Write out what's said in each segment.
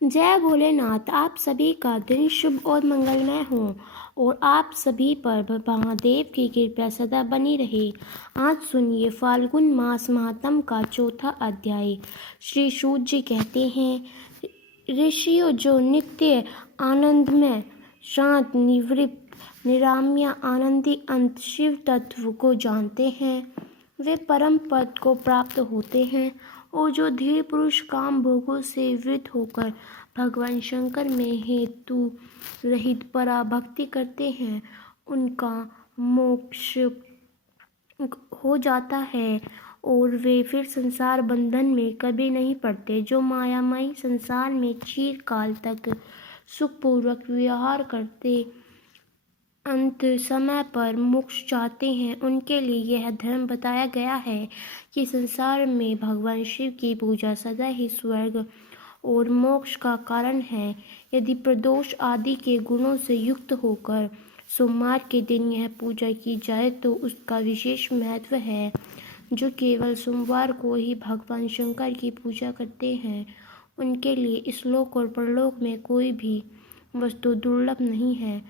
जय भोलेनाथ। आप सभी का दिन शुभ और मंगलमय हो और आप सभी पर महादेव की कृपा सदा बनी रहे। आज सुनिए फाल्गुन मास महात्म का चौथा अध्याय। श्री सूत जी कहते हैं, ऋषियों जो नित्य आनंदमय शांत निवृत्त निराम्य आनंदी अंत शिव तत्व को जानते हैं, वे परम पद को प्राप्त होते हैं। और जो धीर पुरुष काम भोगों से वृत होकर भगवान शंकर में हेतु रहित पराभक्ति करते हैं, उनका मोक्ष हो जाता है और वे फिर संसार बंधन में कभी नहीं पड़ते। जो मायामयी संसार में चिरकाल तक सुखपूर्वक विहार करते अंत समय पर मोक्ष चाहते हैं, उनके लिए यह धर्म बताया गया है कि संसार में भगवान शिव की पूजा सदा ही स्वर्ग और मोक्ष का कारण है। यदि प्रदोष आदि के गुणों से युक्त होकर सोमवार के दिन यह पूजा की जाए तो उसका विशेष महत्व है। जो केवल सोमवार को ही भगवान शंकर की पूजा करते हैं, उनके लिए इस लोक और परलोक में कोई भी वस्तु दुर्लभ नहीं है।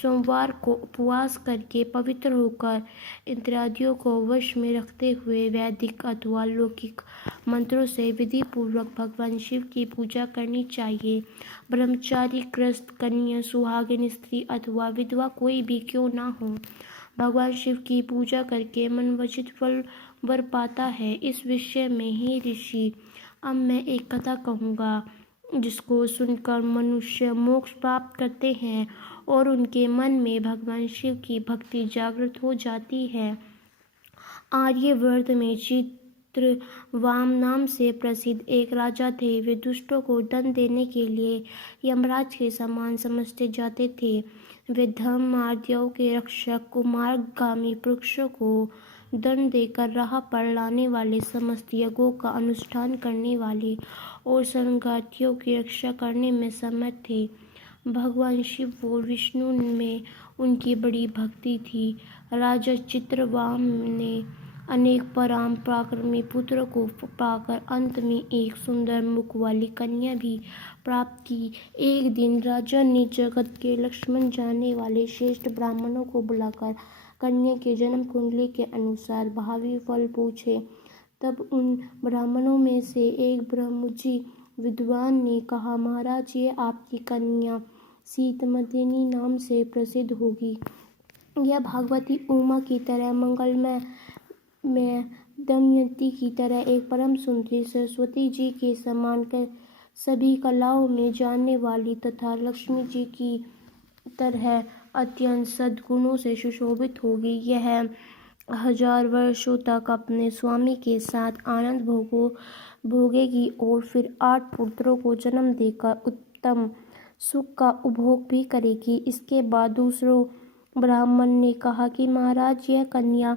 सोमवार को उपवास करके पवित्र होकर इंद्रियों को वश में रखते हुए वैदिक अथवा लौकिक मंत्रों से विधि पूर्वक भगवान शिव की पूजा करनी चाहिए। ब्रह्मचारी, गृहस्थ, कन्या, सुहागिन स्त्री अथवा विधवा कोई भी क्यों ना हो, भगवान शिव की पूजा करके मनवांछित फल वर पाता है। इस विषय में ही ऋषि, अब मैं एक कथा कहूँगा जिसको सुनकर मनुष्य मोक्ष प्राप्त करते हैं और उनके मन में भगवान शिव की भक्ति जागृत हो जाती है। आर्यवर्त में चित्रवाम नाम से प्रसिद्ध एक राजा थे। वे दुष्टों को दंड देने के लिए यमराज के समान समझे जाते थे। वे धर्म मार्गों के रक्षक, कुमार्गामी पुरुषों को दंड देकर राह पर लाने वाले, समस्त यज्ञों का अनुष्ठान करने वाले और संगातियों की रक्षा करने में समर्थ थे। भगवान शिव और विष्णु में उनकी बड़ी भक्ति थी। राजा चित्रवाम ने अनेक परम पराक्रमी पुत्र को पाकर अंत में एक सुंदर मुख वाली कन्या भी प्राप्त की। एक दिन राजा ने जगत के लक्ष्मण जाने वाले श्रेष्ठ ब्राह्मणों को बुलाकर कन्या के जन्म कुंडली के अनुसार भावी फल पूछे। तब उन ब्राह्मणों में से एक ब्रह्मजी विद्वान ने कहा, महाराज, ये आपकी कन्या सीतमतिनी नाम से प्रसिद्ध होगी। यह भागवती उमा की तरह मंगलमय में दमयंती की तरह एक परम सुंदरी, सरस्वती जी के समान सभी कलाओं में जानने वाली तथा लक्ष्मी जी की तरह अत्यंत सद्गुणों से सुशोभित होगी। यह 1000 वर्षों तक अपने स्वामी के साथ आनंद भोगेगी और फिर 8 पुत्रों को जन्म देकर उत्तम सुख का उपभोग भी करेगी। इसके बाद दूसरों ब्राह्मण ने कहा कि महाराज, यह कन्या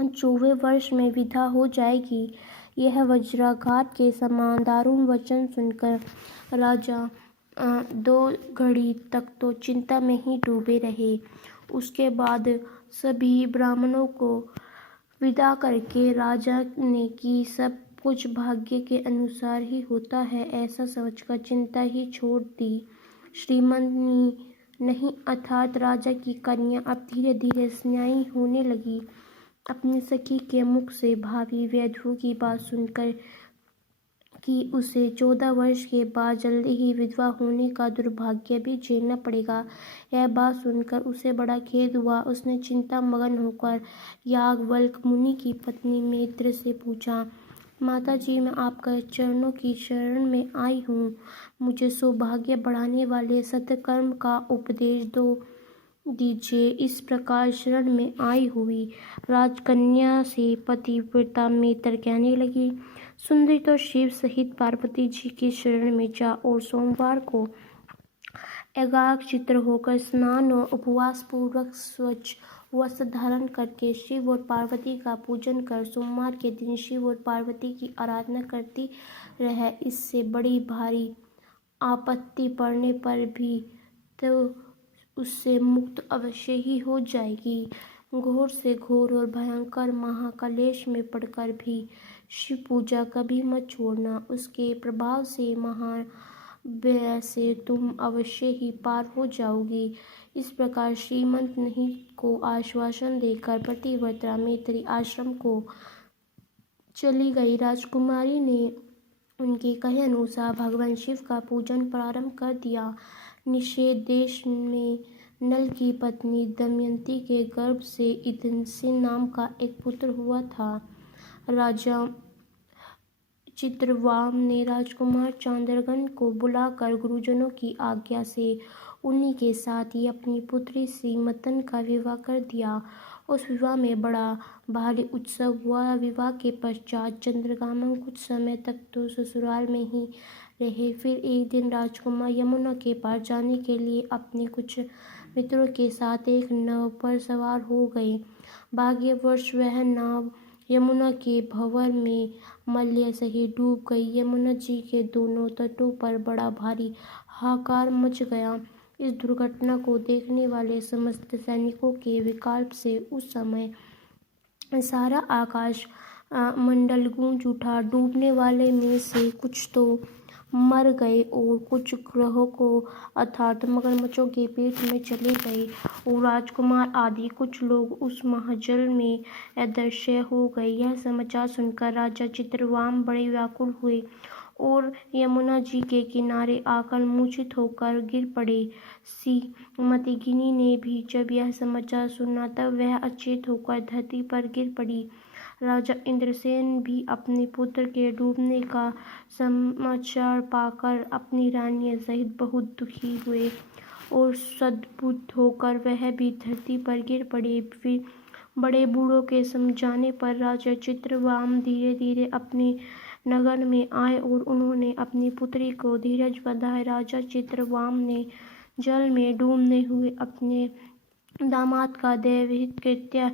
24 वर्ष में विदा हो जाएगी। यह वज्राघात के समान दारुण वचन सुनकर राजा 2 घड़ी तक तो चिंता में ही डूबे रहे। उसके बाद सभी ब्राह्मणों को विदा करके राजा ने कि सब कुछ भाग्य के अनुसार ही होता है, ऐसा सोचकर चिंता ही छोड़ दी। श्रीमंती नहीं अर्थात राजा की कन्या अब धीरे धीरे स्नेही होने लगी। अपनी सखी के मुख से भावी वैधव्यों की बात सुनकर कि उसे 14 वर्ष के बाद जल्दी ही विधवा होने का दुर्भाग्य भी झेलना पड़ेगा, यह बात सुनकर उसे बड़ा खेद हुआ। उसने चिंता मगन होकर याज्ञवल्क्य मुनि की पत्नी मैत्री से पूछा, माता जी, मैं आपके चरणों की शरण में आई हूँ, मुझे सौभाग्य बढ़ाने वाले सत्कर्म का उपदेश दीजिए। इस प्रकार शरण में आई हुई राजकन्या से पतिव्रता मैत्री कहने लगी, सुंदरी तो शिव सहित पार्वती जी की शरण में जा और सोमवार को एकाग्रचित्त होकर स्नान और उपवास पूर्वक स्वच्छ वस्त्र धारण करके शिव और पार्वती का पूजन कर सोमवार के दिन शिव और पार्वती की आराधना करती रहे। इससे बड़ी भारी आपत्ति पड़ने पर भी तो उससे मुक्त अवश्य ही हो जाएगी। घोर से घोर और भयंकर महाक्लेश में पड़कर भी शिव पूजा कभी मत छोड़ना। उसके प्रभाव से वैसे तुम अवश्य ही पार हो जाओगी। इस प्रकार श्रीमंत नहीं को आश्वासन देकर पतिव्रता मैत्री आश्रम को चली गई। राजकुमारी ने उनके कहे अनुसार भगवान शिव का पूजन प्रारंभ कर दिया। निषेध देश में नल की पत्नी दमयंती के गर्भ से इंद्रसेन नाम का एक पुत्र हुआ था। राजा चित्रवाम ने राजकुमार चांद्रगन को बुलाकर गुरुजनों की आज्ञा से उन्हीं के साथ ही अपनी पुत्री सीमतन का विवाह कर दिया। उस विवाह में बड़ा भारी उत्सव हुआ। विवाह के पश्चात चंद्रगामन कुछ समय तक तो ससुराल में ही रहे। फिर एक दिन राजकुमार यमुना के पार जाने के लिए अपने कुछ मित्रों के साथ एक नाव पर सवार हो गए। भाग्यवश वह नाव यमुना के भंवर में मलय सहित डूब गई। यमुना जी के दोनों तटों पर बड़ा भारी हाहाकार मच गया। इस दुर्घटना को देखने वाले समस्त सैनिकों के विकल्प से उस समय सारा आकाश मंडल गूंज उठा। डूबने वाले में से कुछ तो मर गए और कुछ ग्रहों को अर्थात मगरमच्छों के पेट में चले गए और राजकुमार आदि कुछ लोग उस महाजल में अदृश्य हो गए। यह समाचार सुनकर राजा चित्रवाम बड़े व्याकुल हुए और यमुना जी के किनारे आकर मूर्छित होकर गिर पड़े। श्रीमती ने भी जब यह समाचार सुना तब वह अचेत होकर धरती पर गिर पड़ी। राजा इंद्रसेन भी अपने पुत्र के डूबने का समाचार पाकर अपनी रानी सहित बहुत दुखी हुए और सद्बुद्ध होकर वह भी धरती पर गिर पड़े। फिर बड़े बूढ़ों के समझाने पर राजा चित्रवाम धीरे धीरे अपने नगर में आए और उन्होंने अपनी पुत्री को धीरज बंधाए। राजा चित्रवाम ने जल में डूबने हुए अपने दामाद का दैवहित कृत्य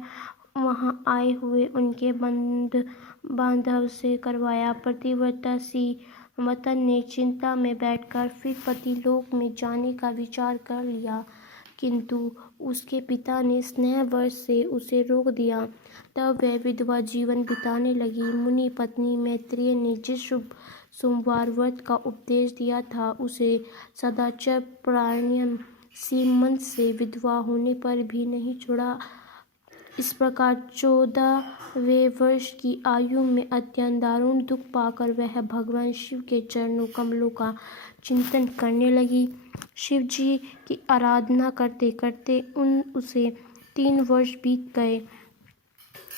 वहां आए हुए उनके बांधव से करवाया। पतिव्रता सीमतन ने चिंता में बैठकर फिर पतिलोक में जाने का विचार कर लिया, किंतु उसके पिता ने स्नेहवश से उसे रोक दिया। तब वह विधवा जीवन बिताने लगी। मुनि पत्नी मैत्रेयी ने जिस शुभ सोमवार व्रत का उपदेश दिया था उसे सदाचार परायण सीमंत से विधवा होने पर भी नहीं छोड़ा। इस प्रकार 14वें वर्ष की आयु में अत्यंत दारुण दुख पाकर वह भगवान शिव के चरणों कमलों का चिंतन करने लगी। शिव जी की आराधना करते करते उसे 3 वर्ष बीत गए।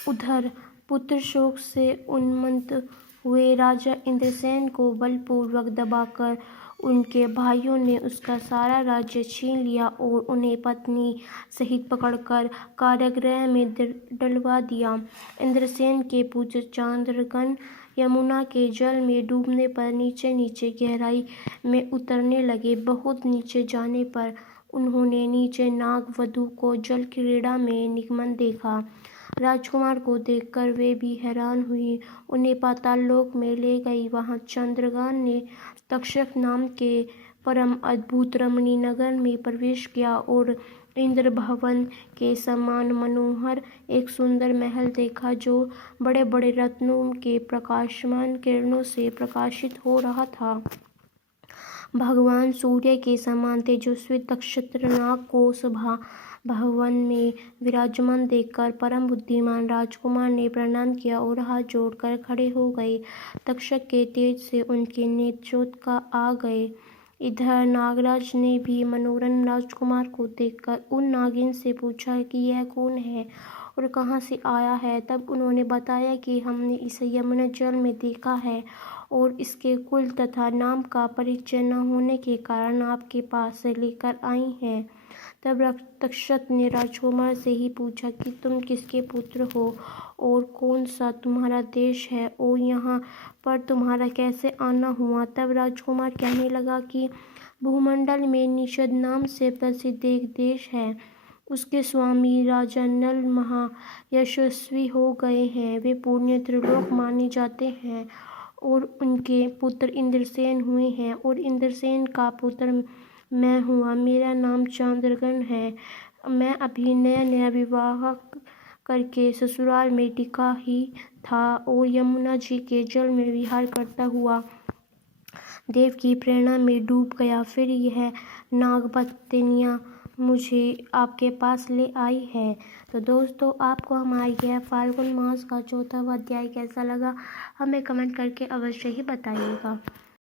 उधर पुत्र शोक से उन्मत्त हुए राजा इंद्रसेन को बलपूर्वक दबाकर उनके भाइयों ने उसका सारा राज्य छीन लिया और उन्हें पत्नी सहित पकड़कर कारागृह में डलवा दिया। इंद्रसेन के पुत्र चांद्रगन यमुना के जल में डूबने पर नीचे नीचे गहराई में उतरने लगे। बहुत नीचे जाने पर उन्होंने नीचे नाग वधू को जल क्रीड़ा में निमग्न देखा। राजकुमार को देखकर वे भी हैरान हुई। उन्हें पाताल लोक में ले गई। वहां चंद्रगान ने तक्षक नाम के परम अद्भुत रमणीय नगर में प्रवेश किया और इंद्र भवन के समान मनोहर एक सुंदर महल देखा जो बड़े बड़े रत्नों के प्रकाशमान किरणों से प्रकाशित हो रहा था। भगवान सूर्य के समान तेजस्वी तक्षकनाग को सभा भवन में विराजमान देखकर परम बुद्धिमान राजकुमार ने प्रणाम किया और हाथ जोड़कर खड़े हो गए। तक्षक के तेज से उनके नेत्रोत्कंठा आ गए। इधर नागराज ने भी मनोरम राजकुमार को देखकर उन नागिन से पूछा कि यह कौन है और कहाँ से आया है। तब उन्होंने बताया कि हमने इसे यमुना जल में देखा है और इसके कुल तथा नाम का परिचय न होने के कारण आपके पास से लेकर आई हैं। तब तक्षक ने राजकुमार से ही पूछा कि तुम किसके पुत्र हो और कौन सा तुम्हारा देश है और यहाँ पर तुम्हारा कैसे आना हुआ। तब राजकुमार कहने लगा कि भूमंडल में निषद नाम से प्रसिद्ध एक देश है। उसके स्वामी राजा नल महायशस्वी हो गए हैं। वे पुण्य त्रिलोक माने जाते हैं और उनके पुत्र इंद्रसेन हुए हैं और इंद्रसेन का पुत्र मैं हुआ। मेरा नाम चांद्रगन है। मैं अभी नया विवाह करके ससुराल में टिका ही था और यमुना जी के जल में विहार करता हुआ देव की प्रेरणा में डूब गया। फिर यह नागपत्नियाँ मुझे आपके पास ले आई है। तो दोस्तों, आपको हमारा यह फाल्गुन मास का 4वां अध्याय कैसा लगा, हमें कमेंट करके अवश्य ही बताइएगा।